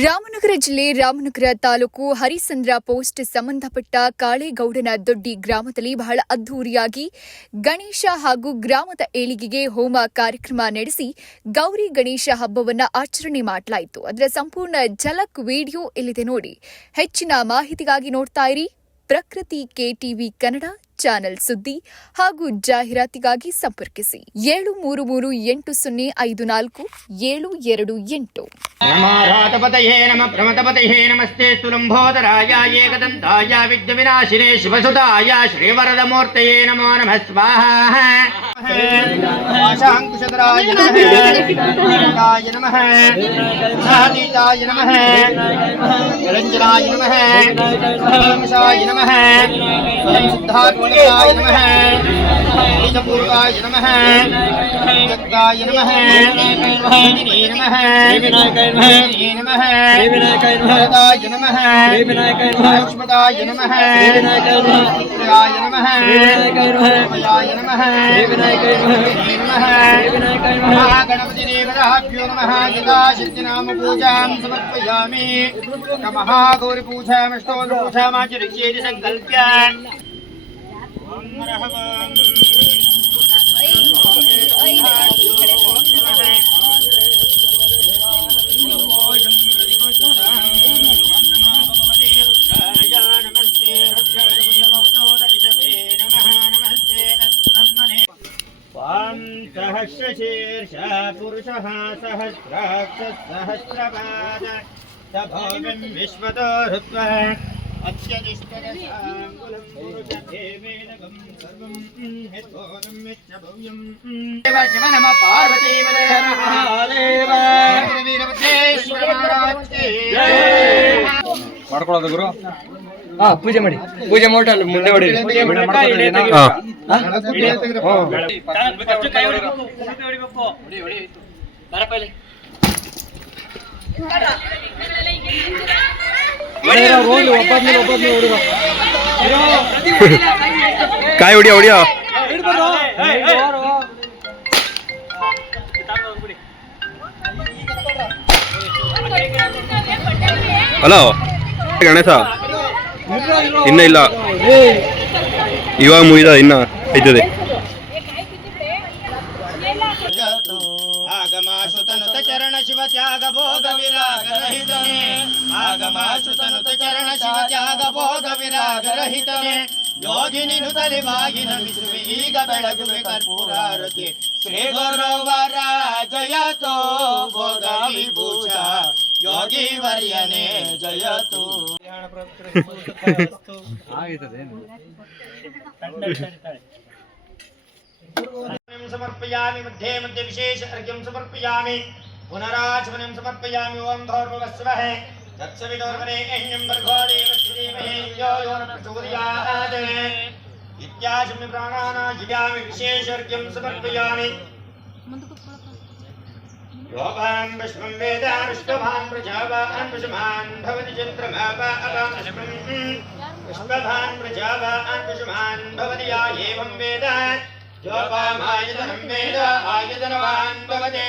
ರಾಮನಗರ ಜಿಲ್ಲೆ ರಾಮನಗರ ತಾಲೂಕು ಹರಿಸಂದ್ರ ಪೋಸ್ಟ್ ಸಂಬಂಧಪಟ್ಟ ಕಾಳೇಗೌಡನ ದೊಡ್ಡಿ ಗ್ರಾಮದಲ್ಲಿ ಬಹಳ ಅದ್ದೂರಿಯಾಗಿ ಗಣೇಶ ಹಾಗೂ ಗ್ರಾಮದ ಏಳಿಗೆಗೆ ಹೋಮ ಕಾರ್ಯಕ್ರಮ ನಡೆಸಿ ಗೌರಿ ಗಣೇಶ ಹಬ್ಬವನ್ನ ಆಚರಣೆ ಮಾಡಲಾಯಿತು. ಅದರ ಸಂಪೂರ್ಣ ಝಲಕ್ ವಿಡಿಯೋ ಇಲ್ಲಿದೆ ನೋಡಿ. ಹೆಚ್ಚಿನ ಮಾಹಿತಿಗಾಗಿ ನೋಡ್ತಾ ಇರಿ. ಪ್ರಕೃತಿ ಕೆಟಿವಿ ಕನ್ನಡ ಚಾನೆಲ್ ಸುದ್ದಿ ಹಾಗೂ ಜಾಹೀರಾತಿಗಾಗಿ ಸಂಪರ್ಕಿಸಿ ಏಳು ಮೂರು ಮೂರು ಎಂಟು ಸೊನ್ನೆ ಐದು ನಾಲ್ಕು ಏಳು ಎರಡು ಎಂಟು ಶಿವಸುತಾಯ ಶ್ರೀವರದ ಮೂರ್ತಯೇ ನಮೋ ನಮಃ ಸ್ವಾಹ ಆಶಾಂಕುಶರಾಯ ನಮಃ ನಮಃ ನಮಃ ನಮಃ ನಮಃ आशाङ्कुशधराय नमः। ीताय नमः। सातीताय नमः। निरञ्जनाय नमः। हंसाय नमः। स्वयं सिद्धात्मकाय नमः। बीजपूर्वाय नमः जगदाय नमः हेदिने नमः हेदिने नमः वरदाय नमः लक्ष्मदाय नमः रुद्राय नमः। मयाय नमः। नमः महागणपतिदेवताभ्यो नमः। यथाशक्तिनाम पूजां समर्पयामि। नमः गौरीपूजामष्टोत्तरपूजामाचरिष्येति सङ्कल्प्य ॐ नरः त्वां सहस्रशीर्षः पुरुषः सहस्राक्षः सहस्रपाद स विश्वतो हृत्वा ಶಿವ ನಮ ಪಾರ್ವತಿ ಮಾಡ್ಕೊಳ್ಳೋದು ಗುರು. ಹಾ ಪೂಜೆ ಮಾಡಿ. ಪೂಜೆ ಮಾಡಿ ಅಲ್ಲಿ ಮುಂದೆ ಹೊಡೀರಿ ಬರಪ್ಪ ಇಲ್ಲಿ ಕಾಯಿ ಹೊಡಿಯೋ ಹೊಡಿಯೋ. ಹಲೋ. ಗಣೇಶ. ಇನ್ನ ಇಲ್ಲ. ಇವಾಗ ಮುಗಿದ ಇನ್ನ ಐತದೆ. ಚರಣ ಶಿವ ತ್ಯಾಗ ಭೋಗ ವಿರಾಗ ರಹಿತನೇ ಯೋಗಿನಿ ನುತಲಿ ಬಾಗಿನ ಬಿಸುವೆ ಈಗ ಬೆಳಗುವೆ ಕರ್ಪೂರಾರತಿ ಶ್ರೀ ಗೌರವರ ಜಯತೋ ಭೋಗ ವಿಭೂಷ ಯೋಗಿ ವರ್ಯನೇ ಜಯತು ಸಮರ್ಪಯಾಮಿ ಮಧ್ಯೆ ಮಧ್ಯೆ ವಿಶೇಷ ಅರ್ಘ್ಯಂ ಸಮರ್ಪಯಾಮಿ ಪುನರಾಚಮನಂ ಸಮರ್ಪಯಾಮಿ ಓಂ ಗೌರವ तत्सवितोर्वरे एह्यं भर्गो देवस्य यो यो न प्रचोदयात् इत्याशम्य प्राणाना जिव्यामि विशेष समर्पयामि। योगान् विश्वं वेद विश्वभान् प्रजावान् विषमान् भवति चन्द्रमा वा अवां विश्वम् विश्वभान् प्रजावान् विषमान् भवति या एवं वेद। योपामायतनं वेद आयतनवान् भवते।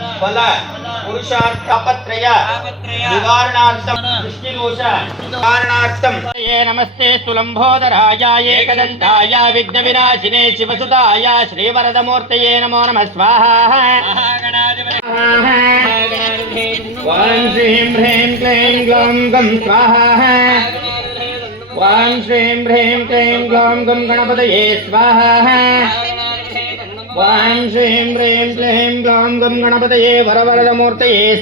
फल पुरुषार्थापत्रय निवारणार्थं वृष्टिदोष निवारणार्थं। ये नमस्ते स्तुलम्भोदराय एकदन्ताय विघ्नविनाशिने शिवसुताय श्रीवरदमूर्तये नमो नमः स्वाहा। ॐ श्रीं ह्रीं क्लीं ग्लौं गं स्वाहा ॐ श्रीं ह्रीं क्लीं ग्लौं गं गणपतये स्वाहा। ॐ श्रीं ह्रीं क्लीं ग्लां गं गणपतये वरवरदमूर्तये